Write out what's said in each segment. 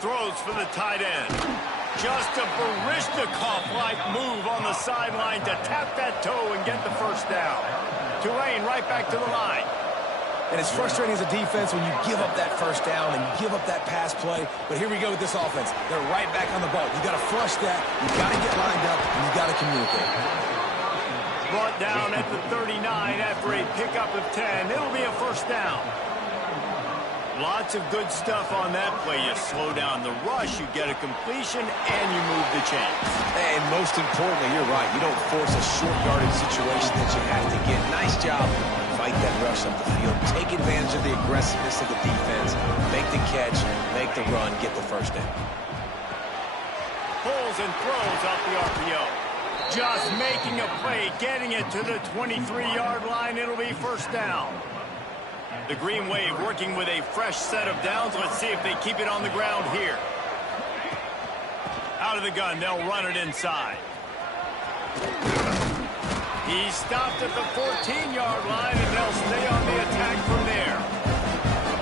throws for the tight end. Just a Baryshnikov-like move on the sideline to tap that toe and get the first down. Tulane right back to the line. And it's frustrating as a defense when you give up that first down and you give up that pass play. But here we go with this offense. They're right back on the ball. You got to flush that. You got to get lined up, and you got to communicate. Brought down at the 39 after a pickup of 10. It'll be a first down. Lots of good stuff on that play. You slow down the rush, you get a completion, and you move the chains. And most importantly, you're right. You don't force a short yardage situation that you have to get. Nice job. Fight that rush up the field. Take advantage of the aggressiveness of the defense. Make the catch, make the run, get the first down. Pulls and throws off the RPO. Just making a play, getting it to the 23-yard line. It'll be first down. The Green Wave working with a fresh set of downs. Let's see if they keep it on the ground here. Out of the gun, they'll run it inside. He's stopped at the 14-yard line, and they'll stay on the attack from there.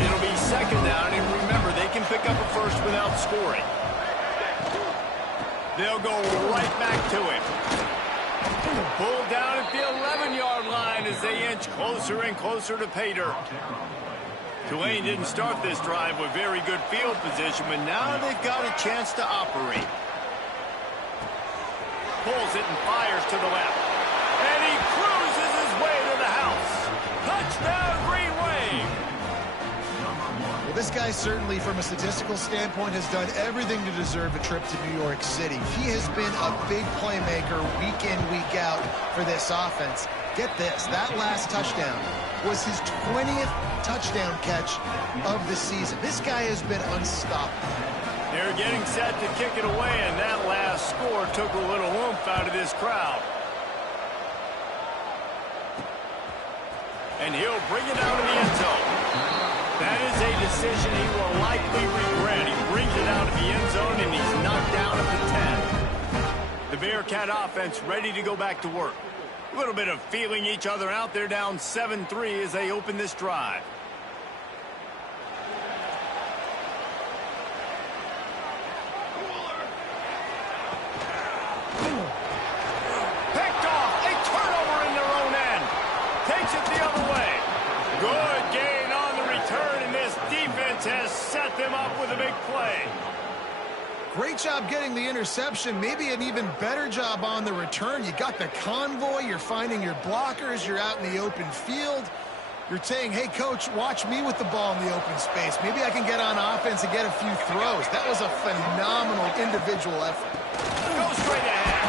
It'll be second down, and remember, they can pick up a first without scoring. They'll go right back to it. Pulled down at the 11-yard line as they inch closer and closer to pay dirt. Tulane didn't start this drive with very good field position, but now they've got a chance to operate. Pulls it and fires to the left. And he cruises his way to the house. Touchdown, Green Wave! Well, this guy certainly, from a statistical standpoint, has done everything to deserve a trip to New York City. He has been a big playmaker week in, week out for this offense. Get this, that last touchdown was his 20th touchdown catch of the season. This guy has been unstoppable. They're getting set to kick it away, and that last score took a little oomph out of this crowd. And he'll bring it out of the end zone. That is a decision he will likely regret. He brings it out of the end zone, and he's knocked down at the 10. The Bearcat offense ready to go back to work. A little bit of feeling each other out. They're down 7-3 as they open this drive. Picked off. A turnover in their own end. Takes it the other way. Good gain on the return, and this defense has set them up with a big play. Great job getting the interception, maybe an even better job on the return. You got the convoy, you're finding your blockers, you're out in the open field. You're saying, hey, coach, watch me with the ball in the open space. Maybe I can get on offense and get a few throws. That was a phenomenal individual effort. Go straight ahead.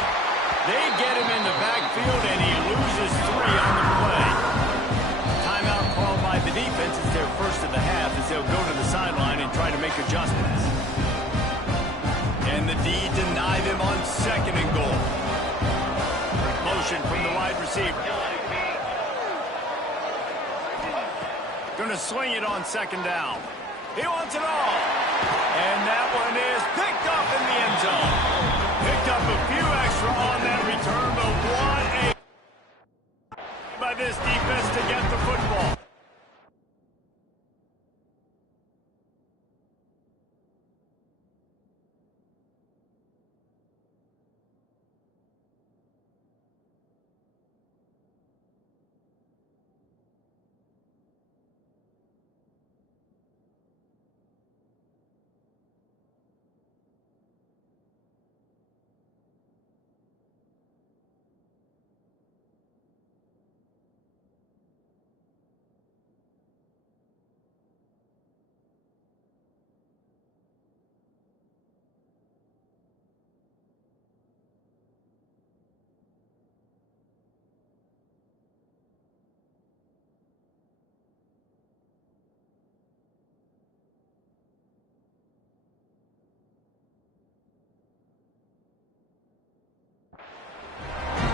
They get him in the backfield, and he loses 3 on the play. Timeout called by the defense. It's their first of the half as they'll go to the sideline and try to make adjustments. And the D deny them on second and goal. Motion from the wide receiver. Going to swing it on second down. He wants it all. And that one is picked up in the end zone. Picked up a few extra on that return, but what a by this defense to get the football.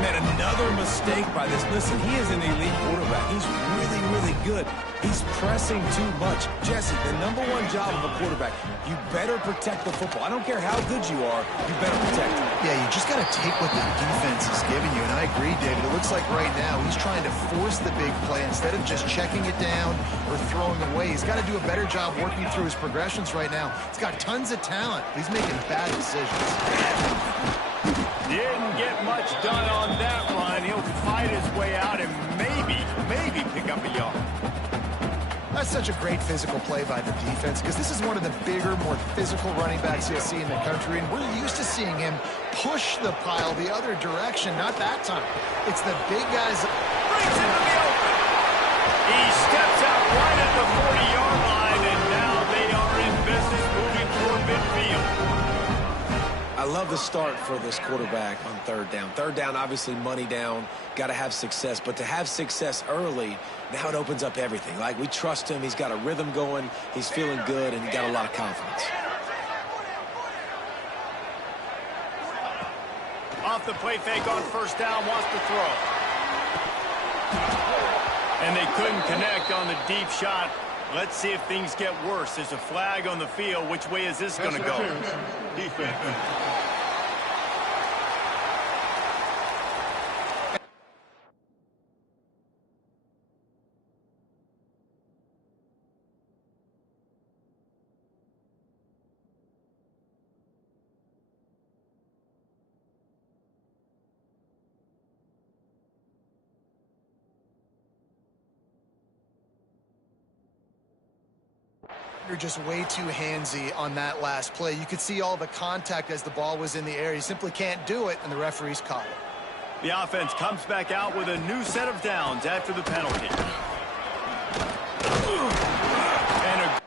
Man, another mistake by this. Listen, he is an elite quarterback. He's really, really good. He's pressing too much. Jesse, the #1 job of a quarterback, you better protect the football. I don't care how good you are, you better protect it. Yeah, you just got to take what the defense is giving you, and I agree, David. It looks like right now he's trying to force the big play instead of just checking it down or throwing away. He's got to do a better job working through his progressions right now. He's got tons of talent. He's making bad decisions. Didn't get much done on that run. He'll fight his way out and maybe pick up a yard. That's such a great physical play by the defense because this is one of the bigger, more physical running backs you'll see in the country, and we're used to seeing him push the pile the other direction. Not that time. It's the big guys. Brings him to the open. He steps out right at the 40-yard line, and now they are in business moving toward midfield. I love the start for this quarterback on third down. Third down, obviously money down, got to have success. But to have success early, now it opens up everything. Like, we trust him. He's got a rhythm going. He's feeling good, and he got a lot of confidence. Off the play fake on first down, wants to throw. And they couldn't connect on the deep shot. Let's see if things get worse. There's a flag on the field. Which way is this going to go? Defense. You're just way too handsy on that last play. You could see all the contact as the ball was in the air. You simply can't do it, and the referees caught it. The offense comes back out with a new set of downs after the penalty. And a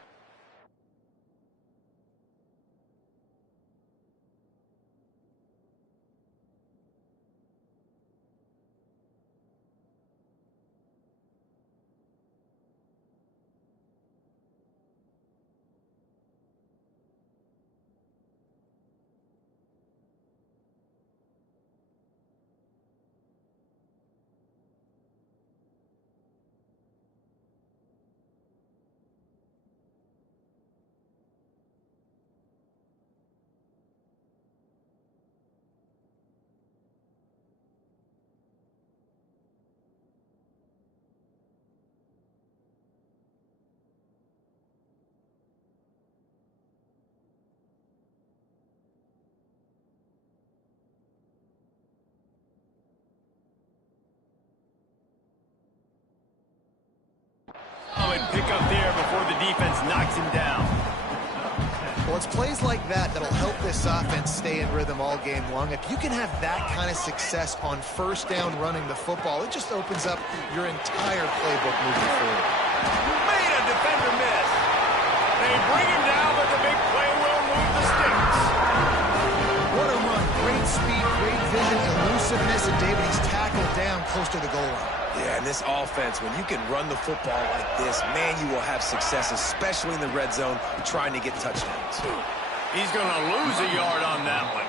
pick up there before the defense knocks him down. Well, it's plays like that that'll help this offense stay in rhythm all game long. If you can have that kind of success on first down running the football, it just opens up your entire playbook moving forward. Made a defender miss. They bring him down, but the big play will move the sticks. What a run. Great speed, great vision, elusiveness, and David, he's tackled down close to the goal line. Yeah, and this offense, when you can run the football like this, man, you will have success, especially in the red zone, trying to get touchdowns. He's going to lose a yard on that one.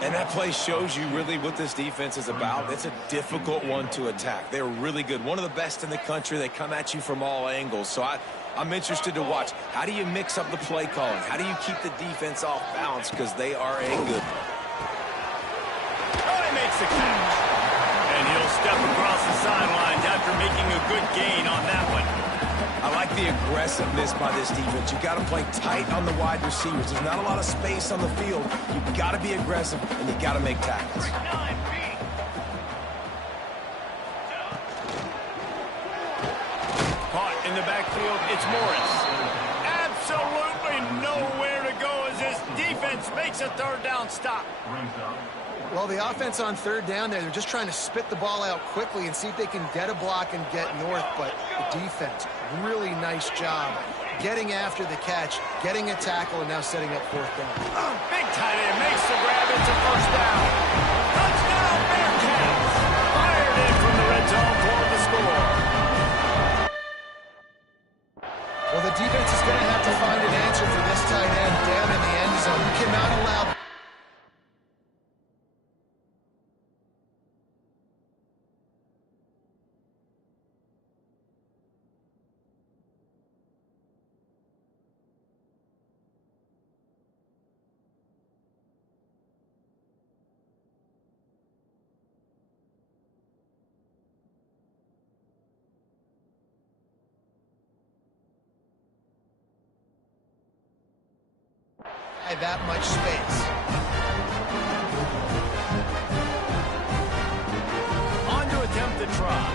And that play shows you really what this defense is about. It's a difficult one to attack. They're really good. One of the best in the country. They come at you from all angles. So I'm interested to watch. How do you mix up the play calling? How do you keep the defense off balance? Because they are a good one. Oh, he makes the catch. And he'll step across the sidelines after making a good gain on that one. I like the aggressiveness by this defense. You got to play tight on the wide receivers. There's not a lot of space on the field. You got to be aggressive, and you got to make tackles. Caught in the backfield, it's Morris. Absolutely nowhere to go as this defense makes a third down stop. Well, the offense on third down there, they're just trying to spit the ball out quickly and see if they can get a block and get north. But the defense, really nice job getting after the catch, getting a tackle, and now setting up fourth down. Big tight end makes the grab into first down. Touchdown, Bearcats! Fired in from the red zone for the score. Well, the defense is going to have to find an answer for this tight end down in the end zone. You cannot allow... that much space. On to attempt the try.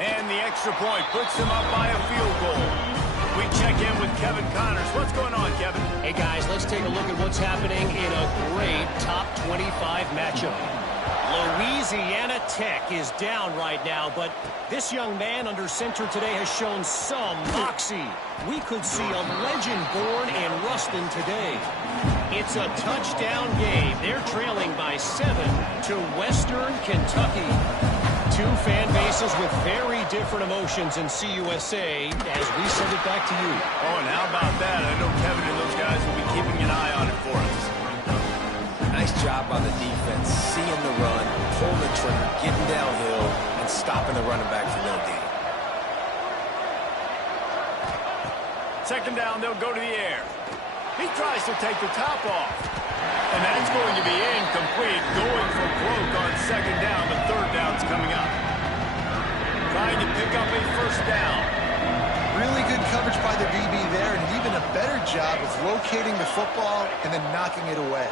And the extra point puts them up by a field goal. We check in with Kevin Connors. What's going on, Kevin? Hey, guys, let's take a look at what's happening in a great top 25 matchup. Louisiana Tech is down right now, but this young man under center today has shown some moxie. We could see a legend born in Ruston today. It's a touchdown game. They're trailing by 7 to Western Kentucky. Two fan bases with very different emotions in CUSA as we send it back to you. Oh, and how about that? I know Kevin and those guys will be keeping an eye on it for us. Nice job by the defense, seeing the run, pulling the trigger, getting downhill, and stopping the running back for no gain. Second down, they'll go to the air. He tries to take the top off. And that's going to be incomplete. Going for broke on second down. The third down's coming up. Trying to pick up a first down. Really good coverage by the DB there, and even a better job of locating the football and then knocking it away.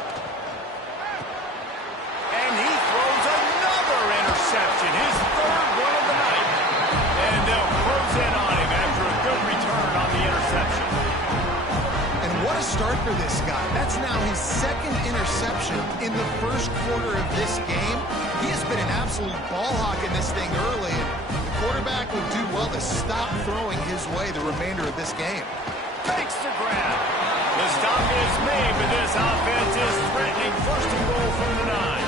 And he throws another interception. His third one of the night. And they'll close in on him after a good return on the interception. And what a start for this guy. That's now his second interception in the first quarter of this game. He has been an absolute ball hawk in this thing early. And the quarterback would do well to stop throwing his way the remainder of this game. Takes the grab. The stop is made, but this offense is threatening first and goal from the 9.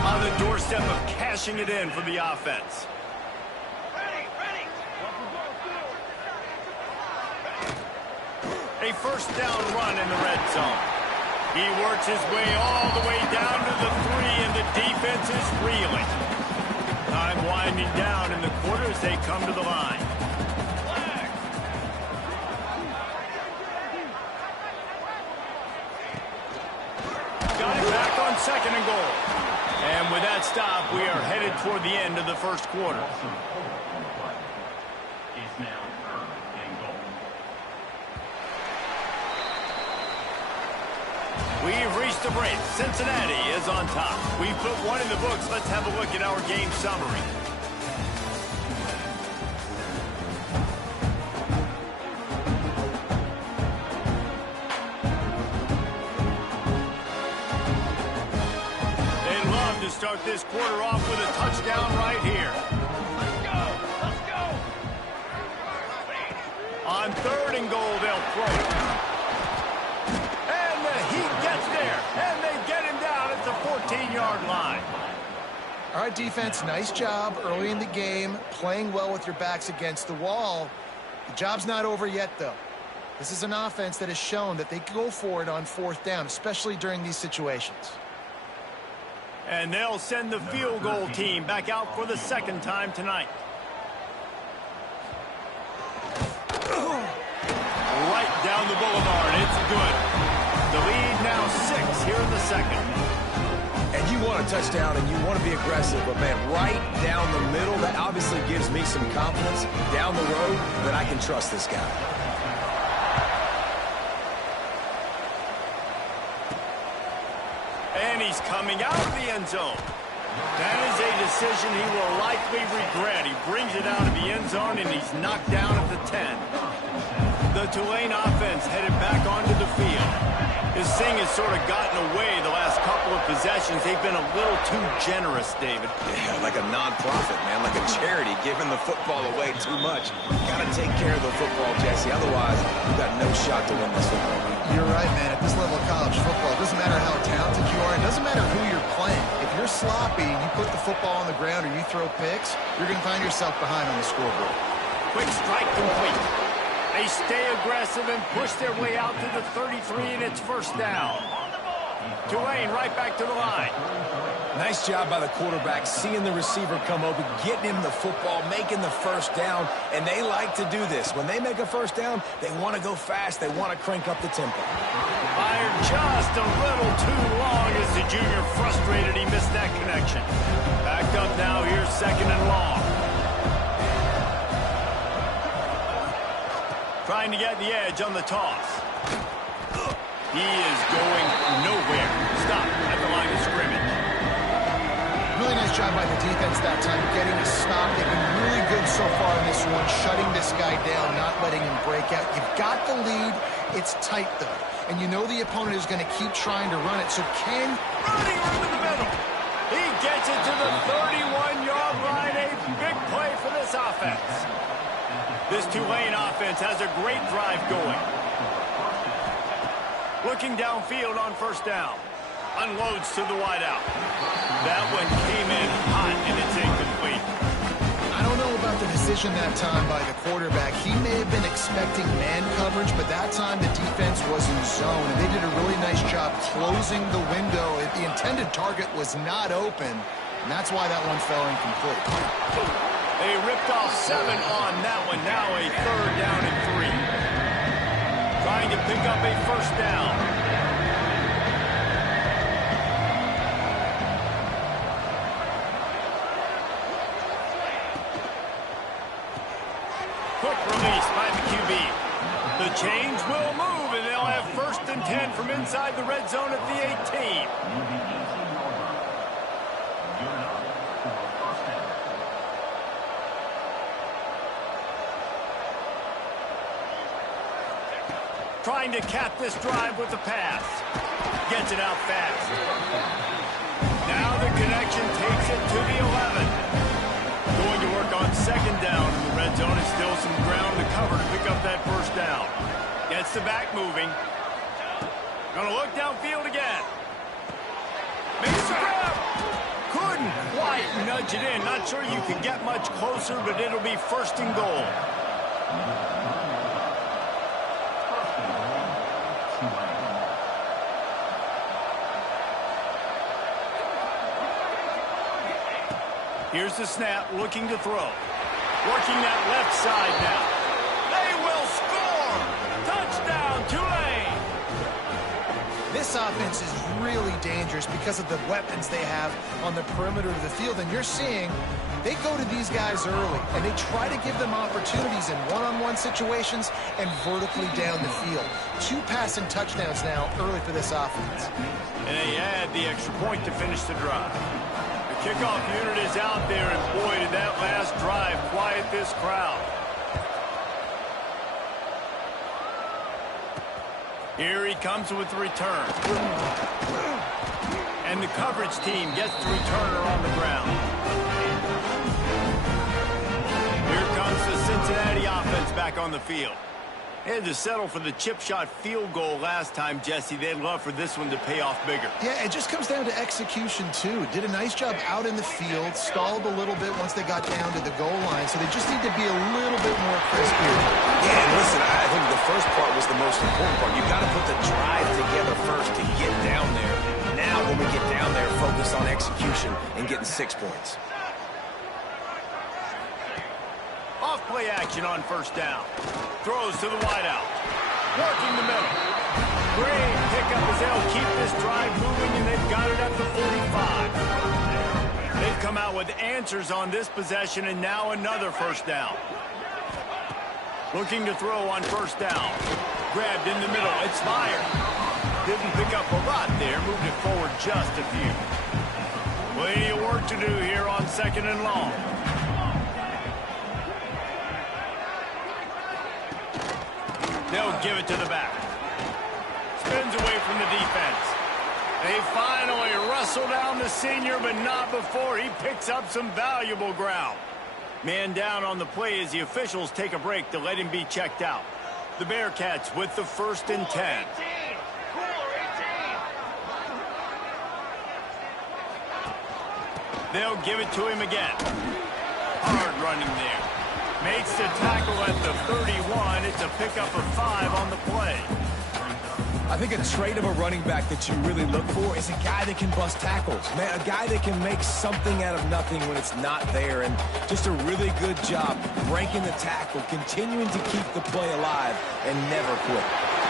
On the doorstep of cashing it in for the offense. A first down run in the red zone. He works his way all the way down to the 3, and the defense is reeling. Time winding down in the quarter as they come to the line. Got it back on second and goal. And with that stop, we are headed toward the end of the first quarter. We've reached the break. Cincinnati is on top. We put one in the books. Let's have a look at our game summary. They love to start this quarter off with a touchdown right here. Let's go! Let's go! On third and goal, they'll throw it. And they get him down at the 14-yard line. All right, defense, nice job early in the game, playing well with your backs against the wall. The job's not over yet, though. This is an offense that has shown that they go for it on fourth down, especially during these situations. And they'll send the field goal team back out for the second time tonight. Right down the boulevard. It's good. The lead now 6 here in the second. And you want a touchdown and you want to be aggressive, but man, right down the middle, that obviously gives me some confidence down the road that I can trust this guy. And he's coming out of the end zone. That is a decision he will likely regret. He brings it out of the end zone and he's knocked down at the 10. The Tulane offense headed back onto the field. This thing has sort of gotten away the last couple of possessions. They've been a little too generous, David. Yeah, like a non-profit, man, like a charity, giving the football away too much. Got to take care of the football, Jesse. Otherwise, you've got no shot to win this football game. You're right, man. At this level of college football, it doesn't matter how talented you are. It doesn't matter who you're playing. If you're sloppy and you put the football on the ground or you throw picks, you're going to find yourself behind on the scoreboard. Quick strike complete. They stay aggressive and push their way out to the 33, and it's first down. Tulane right back to the line. Nice job by the quarterback, seeing the receiver come open, getting him the football, making the first down, and they like to do this. When they make a first down, they want to go fast. They want to crank up the tempo. Fired just a little too long as the junior frustrated. He missed that connection. Backed up now. Here's second and long. Trying to get the edge on the toss. He is going nowhere. Stop at the line of scrimmage. Really nice job by the defense that time, getting a stop. They've been really good so far in this one, shutting this guy down, not letting him break out. You've got the lead. It's tight, though. And you know the opponent is going to keep trying to run it. So running room in the middle. He gets it to the 31-yard line. A big play for this offense. This Tulane offense has a great drive going. Looking downfield on first down. Unloads to the wideout. That one came in hot, and it's incomplete. I don't know about the decision that time by the quarterback. He may have been expecting man coverage, but that time the defense was in zone, and they did a really nice job closing the window. The intended target was not open, and that's why that one fell incomplete. They ripped off 7 on that one. Now a 3rd down and 3. Trying to pick up a first down. Quick release by the QB. The chains will move, and they'll have 1st and 10 from inside the red zone at the 18. Trying to cap this drive with the pass. Gets it out fast. Now the connection takes it to the 11. Going to work on 2nd down in the red zone. Is still some ground to cover to pick up that first down. Gets the back moving. Gonna look downfield again. Makes the grab. Couldn't quite nudge it in. Not sure you can get much closer, but it'll be 1st and goal. Here's the snap, looking to throw. Working that left side now. They will score! Touchdown, Tulane! This offense is really dangerous because of the weapons they have on the perimeter of the field. And you're seeing they go to these guys early, and they try to give them opportunities in one-on-one situations and vertically down the field. 2 passing touchdowns now early for this offense. And they add the extra point to finish the drive. Kickoff unit is out there, and boy, did that last drive quiet this crowd. Here he comes with the return. And the coverage team gets the returner on the ground. Here comes the Cincinnati offense back on the field. They had to settle for the chip shot field goal last time, Jesse. They'd love for this one to pay off bigger. Yeah, it just comes down to execution, too. Did a nice job out in the field, stalled a little bit once they got down to the goal line, so they just need to be a little bit more crisp here. Yeah, and listen, I think the first part was the most important part. You've got to put the drive together first to get down there. Now, when we get down there, focus on execution and getting 6 points. Off play action on first down. Throws to the wideout. Working the middle. Great pickup as they'll keep this drive moving, and they've got it at the 45. They've come out with answers on this possession, and now another first down. Looking to throw on first down. Grabbed in the middle. It's fired. Didn't pick up a lot there. Moved it forward just a few. Plenty of work to do here on 2nd and long. They'll give it to the back. Spins away from the defense. They finally wrestle down the senior, but not before he picks up some valuable ground. Man down on the play as the officials take a break to let him be checked out. The Bearcats with the 1st and 10. They'll give it to him again. Hard running there. Makes the tackle at the 31. It's a pickup of 5 on the play. I think a trait of a running back that you really look for is a guy that can bust tackles. Man, a guy that can make something out of nothing when it's not there. And just a really good job breaking the tackle, continuing to keep the play alive, and never quit.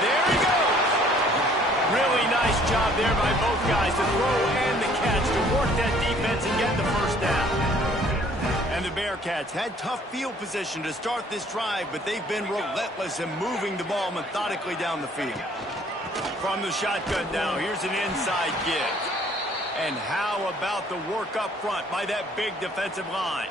There he goes. Really nice job there by both guys to throw and the catch to work that defense and get the first down. And And the Bearcats had tough field position to start this drive, but they've been relentless in moving the ball methodically down the field. From the shotgun now, here's an inside give. And how about the work up front by that big defensive line?